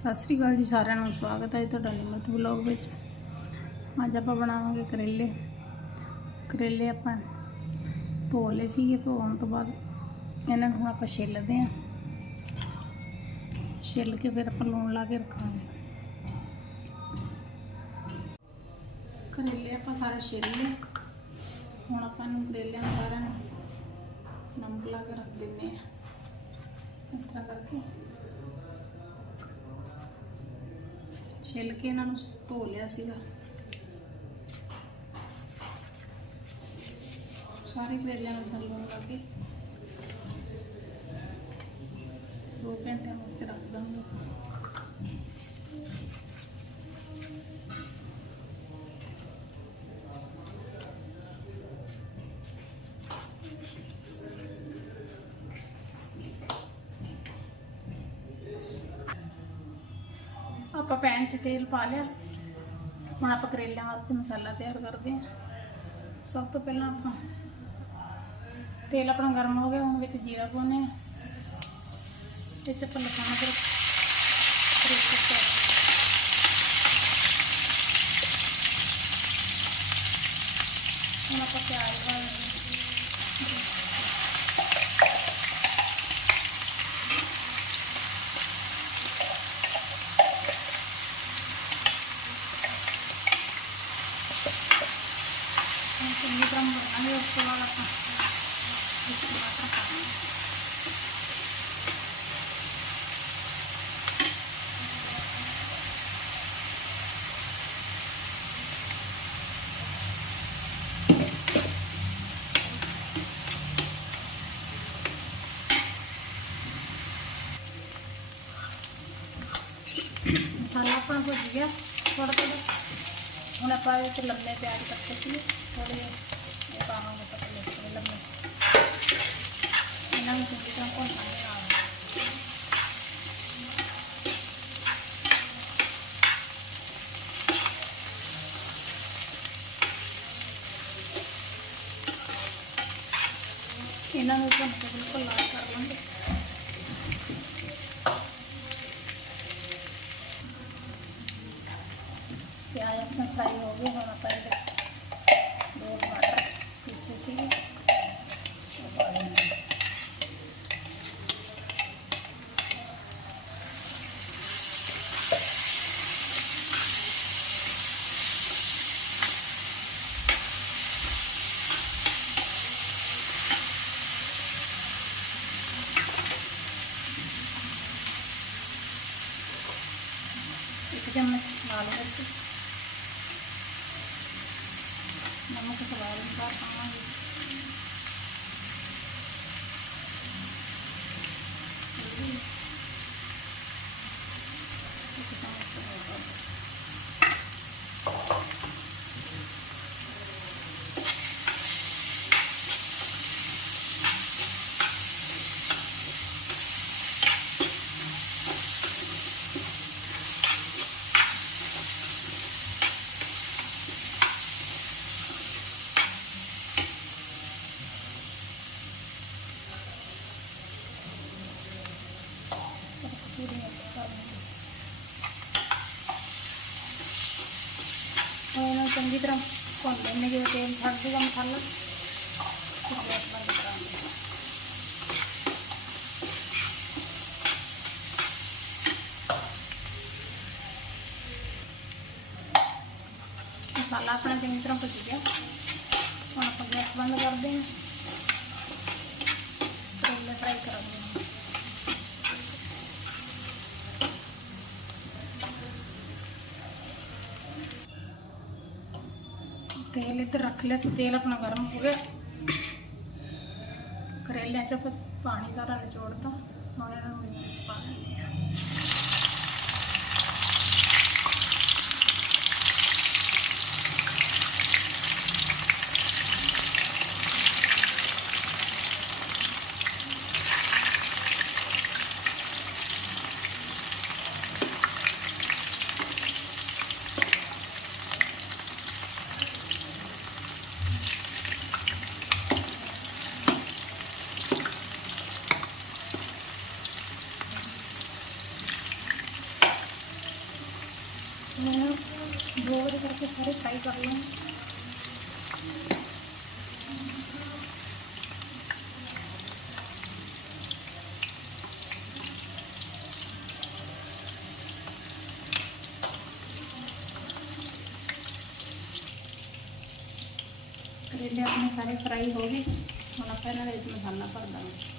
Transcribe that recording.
ਸਤਿ ਸ੍ਰੀ ਅਕਾਲ ਜੀ ਸਾਰਿਆਂ ਨੂੰ ਸਵਾਗਤ ਹੈ ਤੁਹਾਡਾ ਨਿਮਤ ਵਲੌਗ ਵਿੱਚ ਅੱਜ ਆਪਾਂ ਬਣਾਵਾਂਗੇ ਕਰੇਲੇ ਕਰੇਲੇ ਆਪਾਂ ਧੋ ਲਏ ਸੀਗੇ ਧੋਣ ਤੋਂ ਬਾਅਦ ਇਹਨਾਂ ਨੂੰ ਹੁਣ ਆਪਾਂ ਛਿੱਲਦੇ ਆਂ ਛਿੱਲ ਕੇ ਫਿਰ ਆਪਾਂ ਲੂਣ ਲਾ ਕੇ ਰੱਖਾਂਗੇ ਕਰੇਲੇ ਆਪਾਂ ਸਾਰੇ ਛਿੱਲ ਲਏ ਹੁਣ ਆਪਾਂ ਨੂੰ ਕਰੇਲਿਆਂ ਨੂੰ ਸਾਰਿਆਂ ਨੂੰ ਨਮਕ ਲਾ ਕੇ ਰੱਖ ਦਿੰਨੇ ਆ ਇਸ ਤਰ੍ਹਾਂ ਕਰਕੇ ਛਿਲ ਕੇ ਇਹਨਾਂ ਨੂੰ ਧੋ ਲਿਆ ਸੀਗਾ ਸਾਰੇ ਕਰੇਲਿਆਂ ਨੂੰ ਥੱਲੋਂ ਲਾ ਕੇ 2 ਘੰਟੇ ਵਾਸਤੇ ਰੱਖ ਦਾਂਗੇ ਆਪਾਂ ਪੈਨ 'ਚ ਤੇਲ ਪਾ ਲਿਆ ਹੁਣ ਆਪਾਂ ਕਰੇਲਿਆਂ ਵਾਸਤੇ ਮਸਾਲਾ ਤਿਆਰ ਕਰਦੇ ਹਾਂ ਸਭ ਤੋਂ ਪਹਿਲਾਂ ਆਪਾਂ ਤੇਲ ਆਪਣਾ ਗਰਮ ਹੋ ਗਿਆ ਹੁਣ ਵਿੱਚ ਜੀਰਾ ਪਾਉਨੇ ਆ ਵਿੱਚ ਆਪਾਂ ਲਗਾਉਣਾ ਫਿਰ ਹੁਣ ਆਪਾਂ ਪਿਆਜ਼ ਪਾ ਲੈਂਦੇ Salah apa buat dia? Kau dapat apa? ਹੁਣ ਆਪਾਂ ਇਹਦੇ ਵਿੱਚ ਲੰਮੇ ਪਿਆਜ਼ ਕੱਟੇ ਸੀ ਥੋੜੇ ਇਹ ਪਾਵਾਂਗੇ ਪਤਲੇ ਪਤਲੇ ਲੰਮੇ ਇਹਨਾਂ ਨੂੰ ਚੰਗੀ ਤਰ੍ਹਾਂ ਭੁੰਨਾਂਗੇ ਨਾਲ ਇਹਨਾਂ ਨੂੰ ਭੁੰਨ ਬਿਲਕੁਲ ਲਾਲ ਕਰ ਲਾਂਗੇ प्याज अपना फ्राई हो गया वहाँ पर दो टमाटर पीसे से चम्मच मालूम നമുക്ക് വളരെക്കാർക്കാണ് Thank you. तरह मसाला अपना चंगी तरह भुज गया हम अपना गैस बंद कर दें तेल इधर रख लिया तेल अपना गर्म हो गया करेले च पानी सारा निचोड़ता और मिर्च पा के सारे फ्राई कर लें करेले अपने सारे फ्राई हो गए हम अपना मसाला भर दें